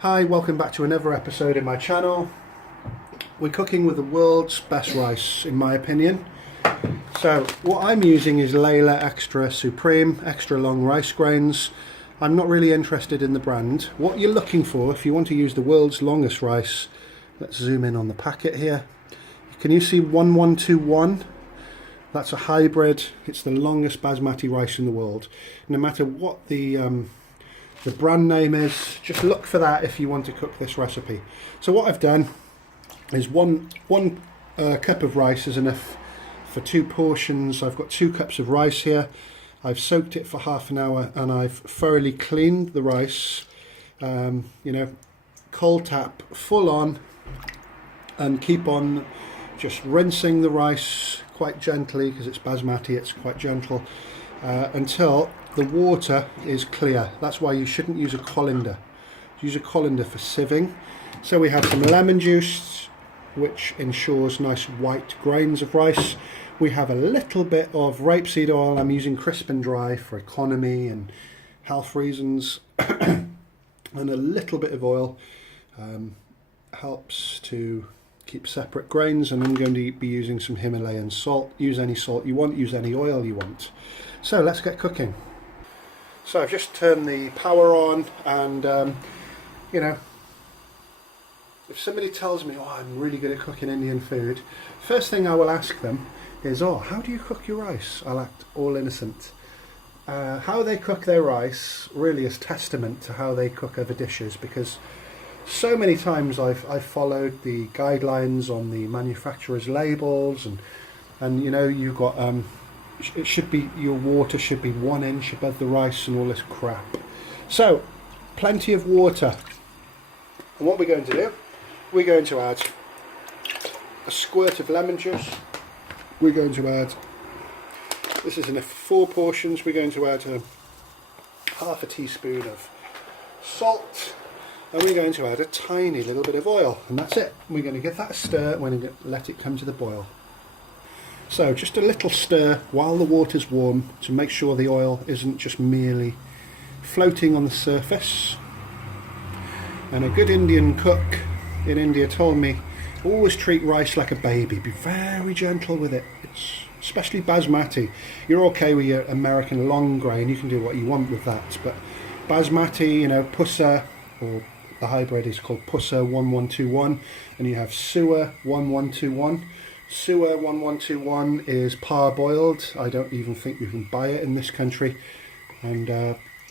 Hi, welcome back to another episode in my channel. We're cooking with the world's best rice, in my opinion. So what I'm using is Layla Extra Supreme, extra long rice grains. I'm not really interested in the brand. What you're looking for, if you want to use the world's longest rice, let's zoom in on the packet here. Can you see 1121? That's a hybrid. It's the longest basmati rice in the world. No matter what the brand name is, just look for that if you want to cook this recipe. So what I've done is one cup of rice is enough for 2 portions. I've got 2 cups of rice here. I've soaked it for half an hour and I've thoroughly cleaned the rice. Cold tap, full on, and keep on just rinsing the rice quite gently because it's basmati, it's quite gentle, until the water is clear. That's why you shouldn't use a colander. Use a colander for sieving. So we have some lemon juice, which ensures nice white grains of rice. We have a little bit of rapeseed oil. I'm using crisp and dry for economy and health reasons. And a little bit of oil helps to keep separate grains. And I'm going to be using some Himalayan salt. Use any salt you want, use any oil you want. So let's get cooking. So I've just turned the power on, and if somebody tells me, oh, I'm really good at cooking Indian food, first thing I will ask them is, oh, how do you cook your rice? I'll act all innocent. How they cook their rice really is testament to how they cook other dishes, because so many times I've followed the guidelines on the manufacturer's labels, and you've got it should be, your water should be 1 inch above the rice and all this crap. So plenty of water, and what we're going to do, we're going to add a squirt of lemon juice. We're going to add, this is enough for 4 portions, we're going to add half a teaspoon of salt, and we're going to add a tiny little bit of oil, and that's it. We're going to give that a stir. We're going to let it come to the boil. So just a little stir while the water's warm to make sure the oil isn't just merely floating on the surface. And a good Indian cook in India told me, always treat rice like a baby. Be very gentle with it. It's especially basmati. You're okay with your American long grain. You can do what you want with that. But basmati, Pusa, or the hybrid is called Pusa 1121, and you have Suwa 1121. Suwa 1121 is parboiled. I don't even think you can buy it in this country. And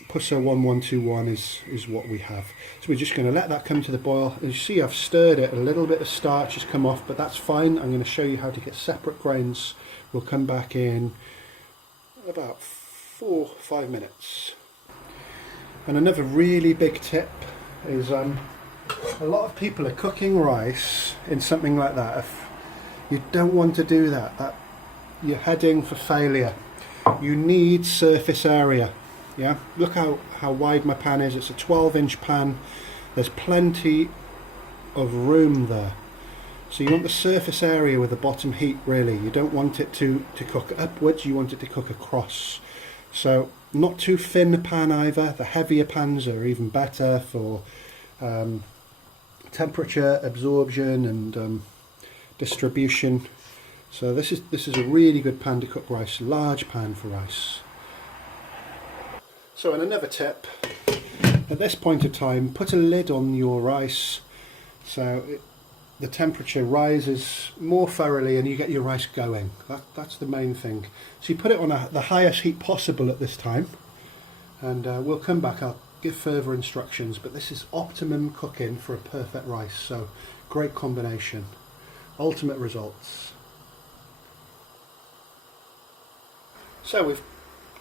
Pusa 1121 is what we have. So we're just going to let that come to the boil. As you see, I've stirred it. A little bit of starch has come off, but that's fine. I'm going to show you how to get separate grains. We'll come back in about 4-5 minutes. And another really big tip is a lot of people are cooking rice in something like that. You don't want to do that. You're heading for failure. You need surface area. Yeah, look how wide my pan is. It's a 12-inch pan. There's plenty of room there. So you want the surface area with the bottom heat, really. You don't want it to cook upwards, you want it to cook across. So not too thin a pan either. The heavier pans are even better for temperature absorption and distribution. So this is a really good pan to cook rice, large pan for rice. So, and another tip, at this point of time, put a lid on your rice so the temperature rises more thoroughly and you get your rice going. That's the main thing. So you put it on the highest heat possible at this time, and we'll come back, I'll give further instructions, but this is optimum cooking for a perfect rice. So great combination. Ultimate results. So we've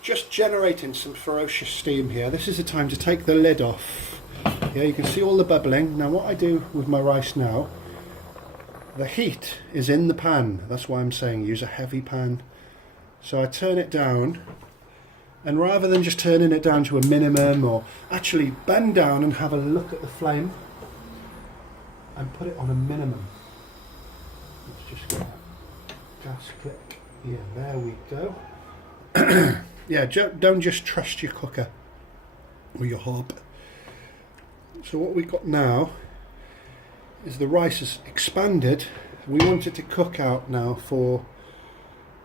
just generating some ferocious steam here. This is the time to take the lid off. Yeah, you can see all the bubbling. Now what I do with my rice now, the heat is in the pan. That's why I'm saying use a heavy pan. So I turn it down, and rather than just turning it down to a minimum, or actually bend down and have a look at the flame and put it on a minimum. Let's just get that gas click. Yeah, there we go. Yeah, don't just trust your cooker or your hob. So what we've got now is the rice has expanded. We want it to cook out now for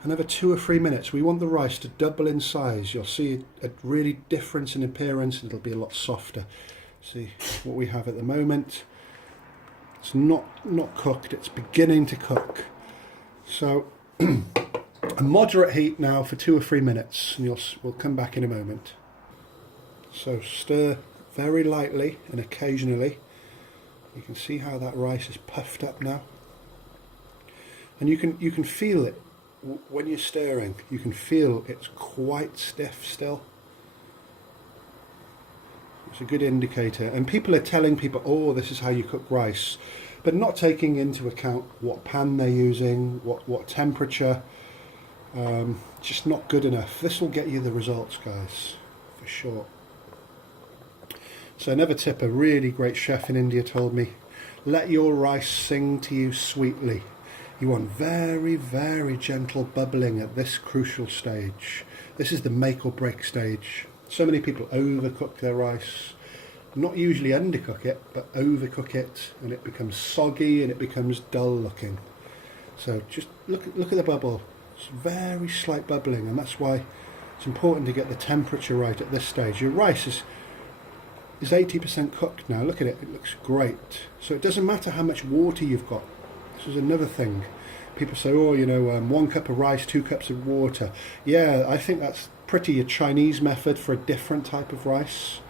another 2 or 3 minutes. We want the rice to double in size. You'll see a really difference in appearance, and it'll be a lot softer. See what we have at the moment. It's not cooked, it's beginning to cook. So a moderate heat now for 2 or 3 minutes, and we'll come back in a moment. So stir very lightly and occasionally. You can see how that rice is puffed up now, and you can feel it when you're stirring. You can feel it's quite stiff still. It's a good indicator, and people are telling people, oh, this is how you cook rice, but not taking into account what pan they're using, what temperature. Just not good enough. This will get you the results, guys, for sure. So another tip a really great chef in India told me: let your rice sing to you sweetly. You want very, very gentle bubbling at this crucial stage. This is the make or break stage. So many people overcook their rice, not usually undercook it, but overcook it, and it becomes soggy and it becomes dull looking. So just look at the bubble. It's very slight bubbling, and that's why it's important to get the temperature right at this stage. Your rice is 80% cooked now. Look at it, it looks great. So it doesn't matter how much water you've got. This is another thing. People say, oh, 1 cup of rice, 2 cups of water. Yeah, I think that's pretty a Chinese method for a different type of rice.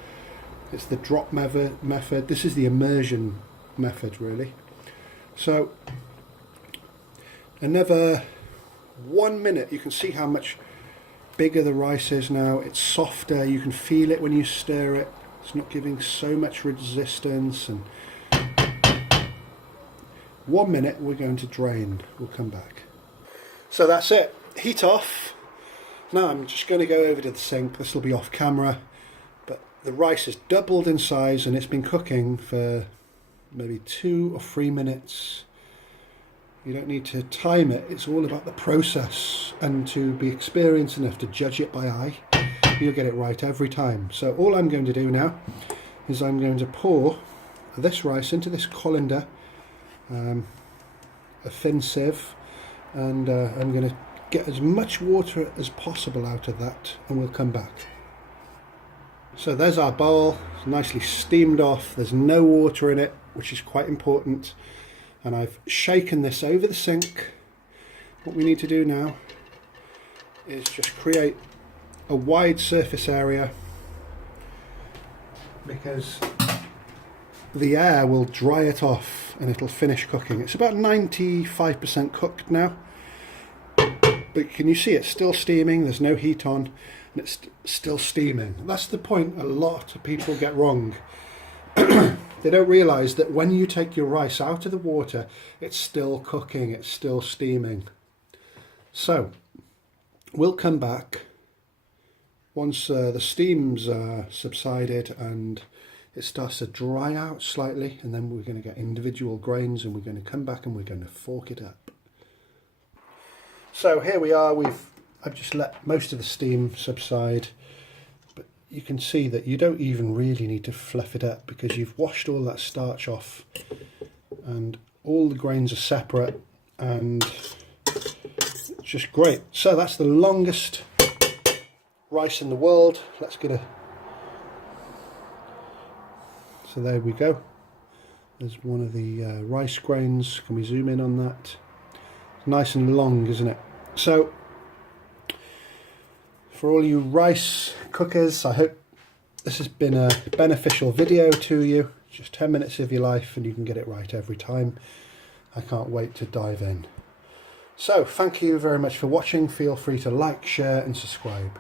It's the drop method. This is the immersion method, really. So another 1 minute. You can see how much bigger the rice is now. It's softer. You can feel it when you stir it. It's not giving so much resistance. And 1 minute, we're going to drain. We'll come back. So that's it. Heat off. Now I'm just going to go over to the sink. This will be off camera. But the rice has doubled in size, and it's been cooking for maybe 2 or 3 minutes. You don't need to time it. It's all about the process, and to be experienced enough to judge it by eye. You'll get it right every time. So all I'm going to do now is I'm going to pour this rice into this colander, a thin sieve, and I'm going to get as much water as possible out of that, and we'll come back. So there's our bowl. It's nicely steamed off. There's no water in it, which is quite important. And I've shaken this over the sink. What we need to do now is just create a wide surface area, because the air will dry it off and it'll finish cooking. It's about 95% cooked now, but can you see it's still steaming? There's no heat on, and it's still steaming. That's the point a lot of people get wrong. They don't realise that when you take your rice out of the water, it's still cooking, it's still steaming. So we'll come back once the steam's subsided and it starts to dry out slightly, and then we're going to get individual grains, and we're going to come back and we're going to fork it up. So here we are. I've just let most of the steam subside, but you can see that you don't even really need to fluff it up, because you've washed all that starch off and all the grains are separate, and it's just great. So that's the longest rice in the world. Let's get a... So there we go. There's one of the rice grains. Can we zoom in on that? It's nice and long, isn't it? So for all you rice cookers, I hope this has been a beneficial video to you. Just 10 minutes of your life and you can get it right every time. I can't wait to dive in. So thank you very much for watching. Feel free to like, share and subscribe.